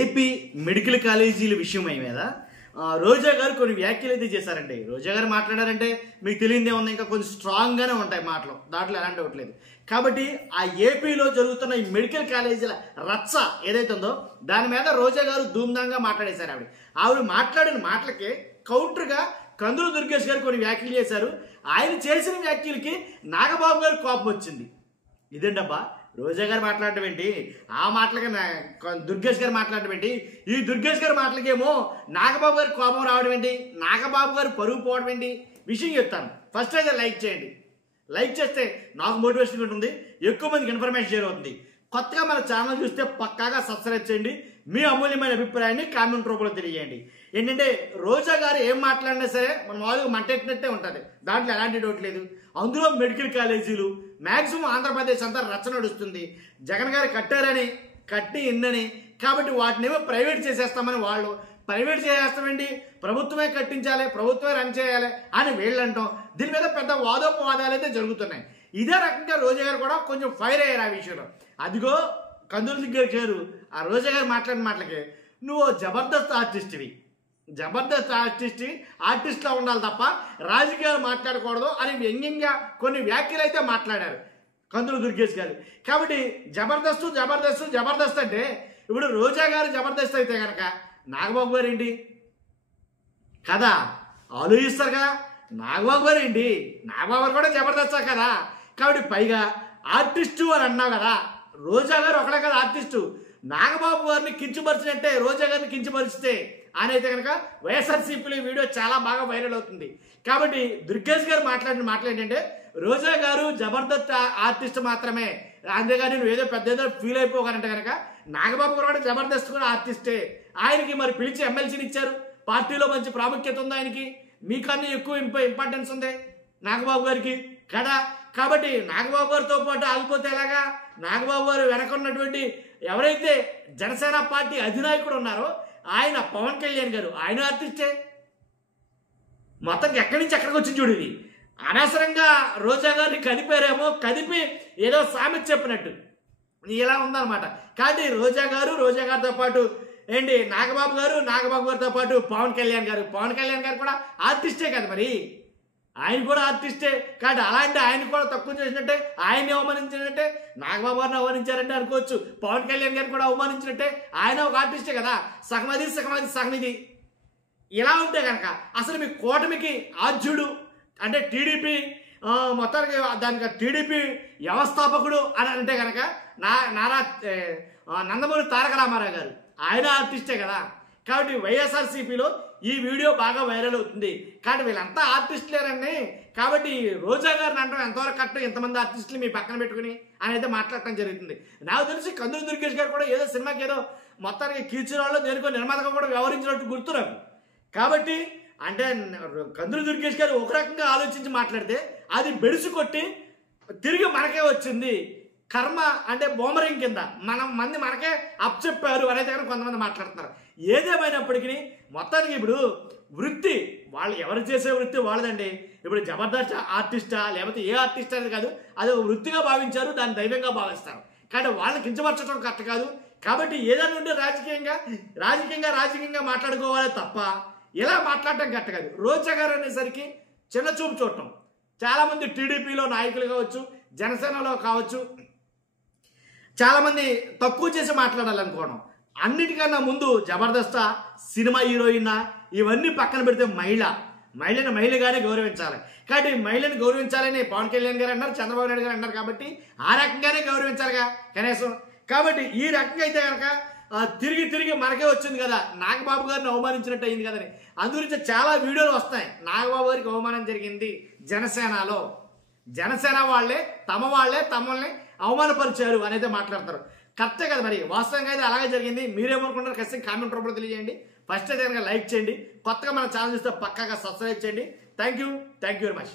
AP medical కాలేజీల విషయం మీద రోజా గారు కొన్ని వ్యాఖ్యలు అయితే చేశారండి. రోజా గారు మాట్లాడారంటే మీకు తెలియదే ఉంది, ఇంకా కొంచెం స్ట్రాంగ్గానే ఉంటాయి మాటలు, దాంట్లో ఎలాంటి ఒకట్లేదు. కాబట్టి ఆ ఏపీలో జరుగుతున్న ఈ మెడికల్ కాలేజీల రచ్చ ఏదైతే ఉందో దాని మీద రోజా గారు ధూమ్ధాంగా మాట్లాడేశారు. ఆవిడ మాట్లాడిన మాటలకి కౌంటర్గా కందులు దుర్గేష్ గారు కొన్ని వ్యాఖ్యలు చేశారు. ఆయన చేసిన వ్యాఖ్యలకి నాగబాబు గారు కోపం వచ్చింది. ఇదేంటబ్బా రోజా గారు మాట్లాడటం ఏంటి, ఆ మాటలకి దుర్గేష్ గారు మాట్లాడటం ఏంటి, ఈ దుర్గేష్ గారి మాటలకేమో నాగబాబు గారు కోపం రావడం ఏంటి, నాగబాబు గారు పరుగు పోవడం ఏంటి, విషయం చెప్తాను. ఫస్ట్ అయితే లైక్ చేయండి. లైక్ చేస్తే నాకు మోటివేషన్ ఉంటుంది, ఎక్కువ మందికి ఇన్ఫర్మేషన్ షేర్ అవుతుంది. కొత్తగా మన ఛానల్ చూస్తే పక్కాగా సబ్స్క్రైబ్ చేయండి. మీ అమూల్యమైన అభిప్రాయాన్ని కామెంట్ రూపంలో తెలియజేయండి. ఏంటంటే రోజా గారు ఏం మాట్లాడినా సరే మన వాళ్ళకి మంటెట్టినట్టే ఉంటుంది, దాంట్లో ఎలాంటి డౌట్ లేదు. అందులో మెడికల్ కాలేజీలు మ్యాక్సిమం ఆంధ్రప్రదేశ్ అంతా రచ్చ నడుస్తుంది. జగన్ గారు కట్టారని కట్టి ఇన్నని, కాబట్టి వాటినేమో ప్రైవేట్ చేసేస్తామని వాళ్ళు, ప్రైవేట్ చేసేస్తామండి, ప్రభుత్వమే కట్టించాలి, ప్రభుత్వమే రన్ చేయాలి అని వీళ్ళంటాం. దీని మీద పెద్ద వాదోపవాదాలు అయితే జరుగుతున్నాయి. ఇదే రకంగా రోజా గారు కూడా కొంచెం ఫైర్ అయ్యారు ఆ విషయంలో. అదిగో కందులు దుర్గేష్ గారు ఆ రోజా గారు మాట్లాడిన మాటలకి, నువ్వు జబర్దస్త్ ఆర్టిస్ట్వి, జబర్దస్త్ ఆర్టిస్ట్లా ఉండాలి తప్ప రాజకీయాలు మాట్లాడకూడదు అని వ్యంగ్యంగా కొన్ని వ్యాఖ్యలు అయితే మాట్లాడారు కందులు దుర్గేష్ గారు. కాబట్టి జబర్దస్త్ అంటే ఇప్పుడు రోజా గారు జబర్దస్త్ అయితే కనుక నాగబాబు గారు ఏంటి కదా ఆలోచిస్తారు కదా, నాగబాబు గారు ఏంటి, నాగబాబు గారు కూడా జబర్దస్త్ కదా. కాబట్టి పైగా ఆర్టిస్టు అని అన్నావు కదా, రోజా గారు ఒకడే కదా ఆర్టిస్టు. నాగబాబు గారిని కించపరిచినట్టే రోజా గారిని కించపరిచితే అని అయితే కనుక వైఎస్ఆర్సీపీలో వీడియో చాలా బాగా వైరల్ అవుతుంది. కాబట్టి దుర్గేష్ గారు మాట్లాడిన మాటలు ఏంటంటే, రోజా గారు జబర్దస్త్ ఆర్టిస్ట్ మాత్రమే, అంతేగాని నువ్వు ఏదో పెద్ద ఏదో ఫీల్ అయిపోగానంటే కనుక నాగబాబు గారు కూడా జబర్దస్త్ కూడా ఆర్టిస్టే. ఆయనకి మరి పిలిచి ఎమ్మెల్సీని ఇచ్చారు, పార్టీలో మంచి ప్రాముఖ్యత ఉంది ఆయనకి, మీకన్నా ఎక్కువ ఇంపార్టెన్స్ ఉంది నాగబాబు గారికి కదా. కాబట్టి నాగబాబు గారితో పాటు ఆగిపోతే ఎలాగా, నాగబాబు గారు వెనకున్నటువంటి ఎవరైతే జనసేన పార్టీ అధినాయకుడు ఉన్నారో ఆయన పవన్ కళ్యాణ్ గారు, ఆయన ఆర్టిస్టే. మొత్తానికి ఎక్కడి నుంచి ఎక్కడికి వచ్చి చూడు, ఇది అనవసరంగా రోజా గారిని కదిపారేమో, కదిపి ఏదో సామెత చెప్పినట్టు ఇలా ఉందన్నమాట. కాబట్టి రోజా గారితో పాటు ఏంటి నాగబాబు గారితో పాటు పవన్ కళ్యాణ్ గారు కూడా ఆర్టిస్టే కదా, మరి ఆయన కూడా ఆర్టిస్టే. కాబట్టి అలాంటి ఆయన కూడా తక్కువ చేసినట్టే, ఆయన్ని అవమానించినట్టే, నాగబాబు గారిని అవమానించారంటే అనుకోవచ్చు, పవన్ కళ్యాణ్ గారిని కూడా అవమానించినట్టే, ఆయన ఒక ఆర్టిస్టే కదా. సగం ఇది ఇలా ఉంటే కనుక అసలు మీ కూటమికి ఆద్యుడు అంటే టీడీపీ మొత్తానికి దానికి టీడీపీ వ్యవస్థాపకుడు అని అంటే కనుక నందమూరి తారక రామారావు గారు, ఆయన ఆర్టిస్టే కదా. కాబట్టి వైఎస్ఆర్సీపీలో ఈ వీడియో బాగా వైరల్ అవుతుంది. కాబట్టి వీళ్ళంతా ఆర్టిస్టులేరండి. కాబట్టి రోజా గారిని అంటాం ఎంతవరకు కరెక్ట్, ఎంతమంది ఆర్టిస్టులు మీ పక్కన పెట్టుకుని అని అయితే మాట్లాడటం జరుగుతుంది. నాకు తెలిసి కందులు దుర్గేష్ గారు కూడా ఏదో సినిమాకి ఏదో మొత్తానికి కీచురాళ్ళు దేనికో నిర్మాతగా కూడా వ్యవహరించినట్టు గుర్తు నాకు. కాబట్టి అంటే కందులు దుర్గేష్ గారు ఒక రకంగా ఆలోచించి మాట్లాడితే అది బెడుసు కొట్టి తిరిగి మనకే వచ్చింది. కర్మ అంటే బోమరింగ్ కింద మంది మనకే అప్పచెప్పారు అనేది కానీ కొంతమంది మాట్లాడుతున్నారు. ఏదేమైనప్పటికీ మొత్తానికి ఇప్పుడు వృత్తి వాళ్ళు ఎవరు చేసే వృత్తి వాళ్ళదండి. ఇప్పుడు జబర్దస్త్ ఆర్టిస్టా లేకపోతే ఏ ఆర్టిస్ట్ అనేది కాదు, అది ఒక వృత్తిగా భావించారు, దాన్ని దైవంగా భావిస్తారు. కానీ వాళ్ళని కించపరచడం కరెక్ట్ కాదు. కాబట్టి ఏదైనా ఉంటే రాజకీయంగా మాట్లాడుకోవాలి తప్ప ఇలా మాట్లాడటం కరెక్ట్ కాదు. రోజా గారు అనేసరికి చిన్న చూపు చూడటం, చాలామంది టీడీపీలో నాయకులు కావచ్చు, జనసేనలో కావచ్చు, చాలామంది తక్కువ చేసి మాట్లాడాలనుకోవడం. అన్నిటికన్నా ముందు జబర్దస్త్ సినిమా హీరోయిన్ ఇవన్నీ పక్కన పెడితే మహిళగానే గౌరవించాలి. కాబట్టి మహిళని గౌరవించాలని పవన్ కళ్యాణ్ గారు అన్నారు, చంద్రబాబు నాయుడు గారు అన్నారు. కాబట్టి ఆ రకంగానే గౌరవించాలిగా కనీసం. కాబట్టి ఈ రకంగా అయితే కనుక తిరిగి మనకే వచ్చింది కదా, నాగబాబు గారిని అవమానించినట్టు అయింది కదని. అందుగురించి చాలా వీడియోలు వస్తాయి. నాగబాబు గారికి అవమానం జరిగింది జనసేనలో, జనసేన వాళ్ళే తమల్ని అవమానపరిచారు అనేది మాట్లాడతారు. కరెక్టే కదా, మరి వాస్తవంగా అయితే అలాగే జరిగింది. మీరేమనుకుంటారు ఖచ్చితంగా కామెంట్ రూపంలో తెలియజేయండి. ఫస్ట్ అయితే కనుక లైక్ చేయండి, కొత్తగా మన ఛానల్ చూస్తే పక్కాగా సబ్స్క్రైబ్ చేయండి. Thank you very much.